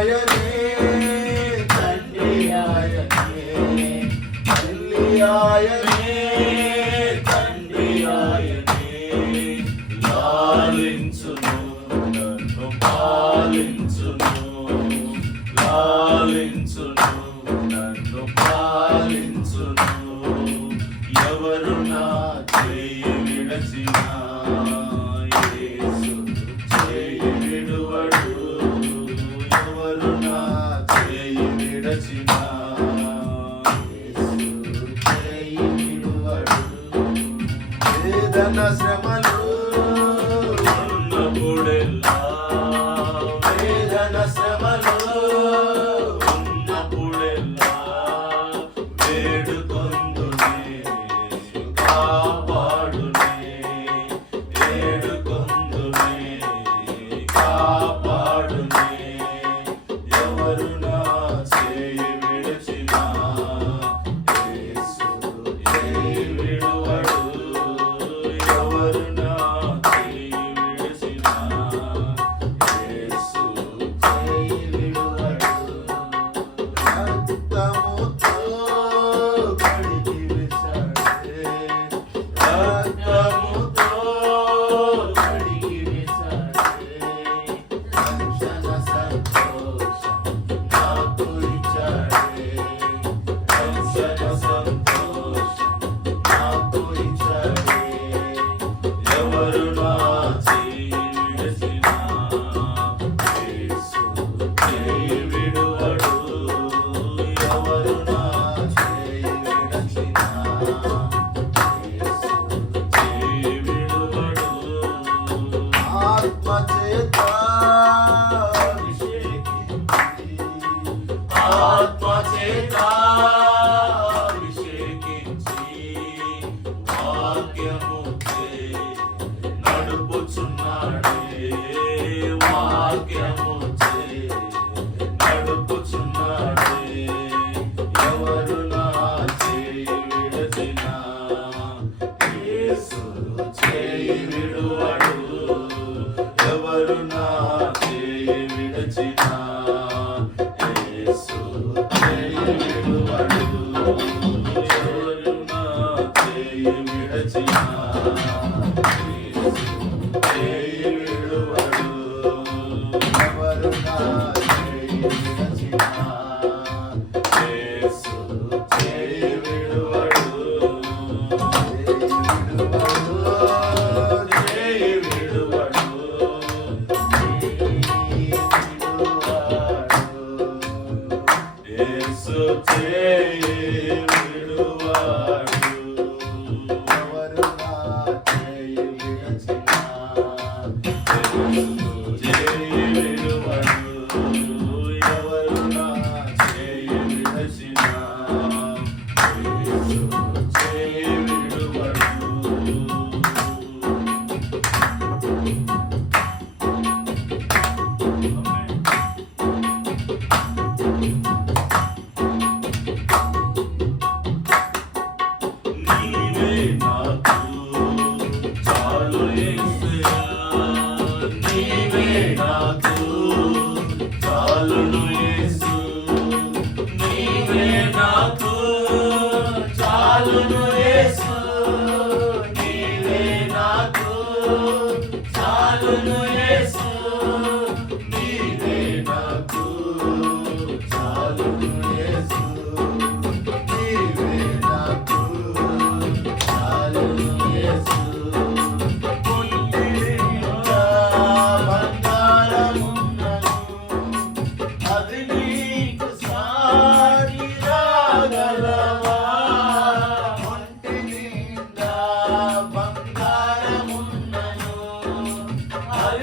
ఆయనే, తండ్రి ఆయనే, తల్లి ఆయనే, తండ్రి ఆయనే. లాలించును నన్ను పాలించును, లాలించును నన్ను పాలించును. ఎవరు నా చేయి విడచినా యేసు చేయి విడువడు. ఎవరు నా చేయి విడచినా యేసు చేయి విడువడు. వేదన శ్రమలు ఉన్నప్పుడెల్లా, వేదన శ్రమలు ఉన్నప్పుడెల్లా వేడుకొందునే, కాపాడునే, వేడుకొందునే, కాపాడునే. ఎవరు నా చేయి విడిచినా యేసు చేయి విడువడు. ఎవరు నా చేయి విడిచినా యేసు చేయి విడువడు. రక్తముతో కడిగి వేశాడే, రక్తముతో కడిగి వేశాడే. రక్షణ సంతోషం నాకు ఇచ్చాడే, రక్షణ సంతోషం నాకు ఇచ్చాడే. ఎవరు నా చేయి విడిచినా యేసు చేయి విడువడు. ఎవరు నా చేయి విడిచినా యేసు చేయి విడువడు. ఆత్మచేత అభిషేకించి, ఆత్మచేత అభిషేకించి, వాక్యముచే నడుపుచున్నాడే, వాక్యముచే నడుపుచున్నాడే. ఎవరు నా చేయి విడచినా యేసు చేయి విడువడు. ఎవరు నా చేయి విడచినా యేసు చేయి విడువడు. ఎవరు నా చేయి విడచినా యేసు చేయి విడువడు. ఎవరు నా చేయి విడచినా యేసు చేయి విడువడు. చేయి విడువడు, చేయి విడువడు. యేసు చేయి విడువడు. ఎవరు నా చేయి విడచినా యేసు చేయి విడువడు. ఎవరు నా చేయి విడచినా యేసు చేయి విడువడు. నీవే నాకు చాలు యేసయ్యా, నీవే నాకు చాలును యేసు, నీవే నాకు చాలును యేసు, నీవే నాకు చాలును యేసు, నీవే నాకు చాలును యేసు, నీవే నాకు చాలును యేసు. ఒంటినిండా బంగారమున్నను, అది నీకు సాటి రాగలవా? ఒంటినిండా బంగారమున్నను, అది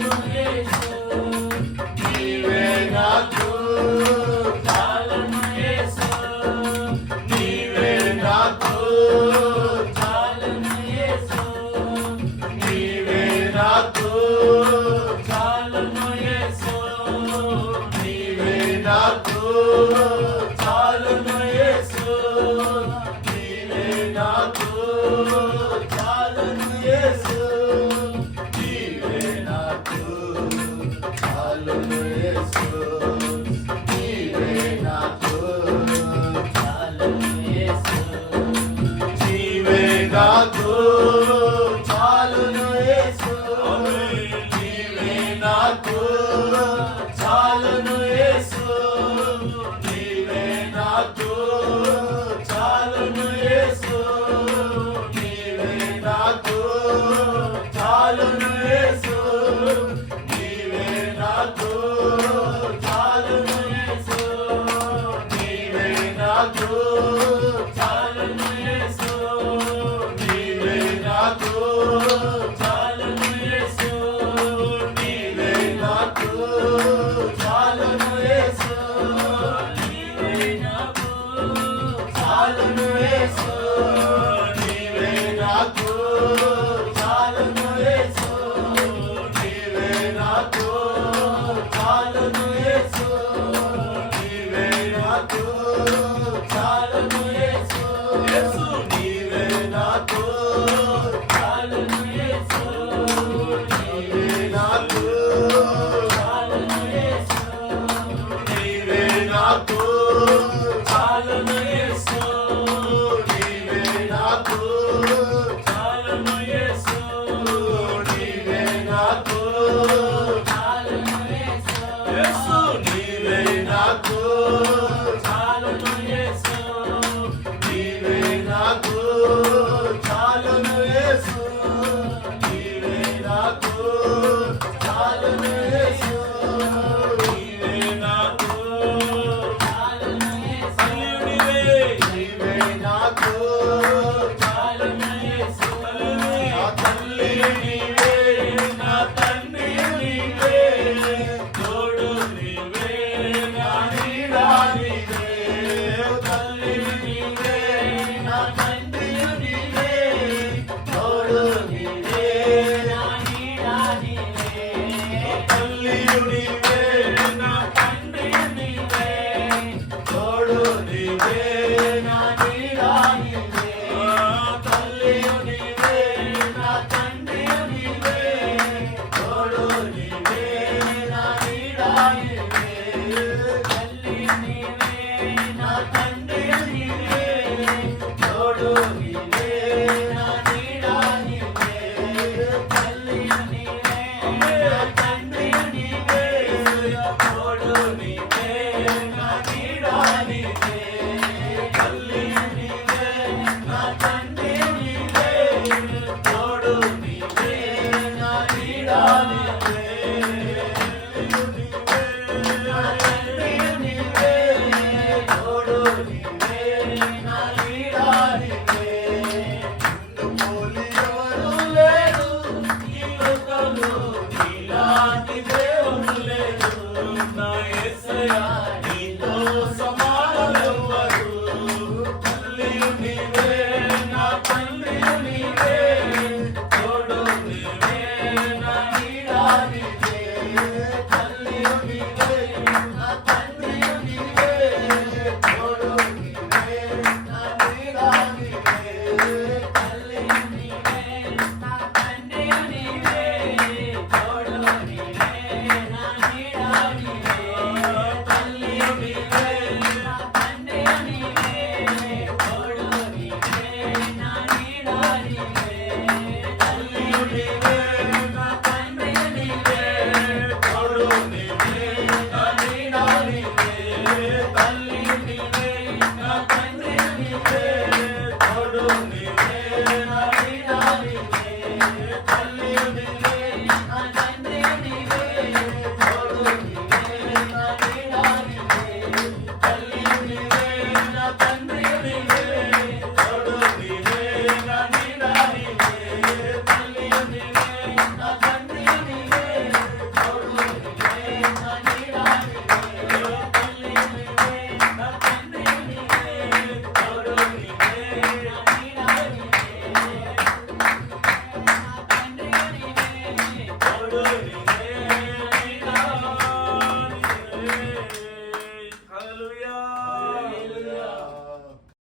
కృపను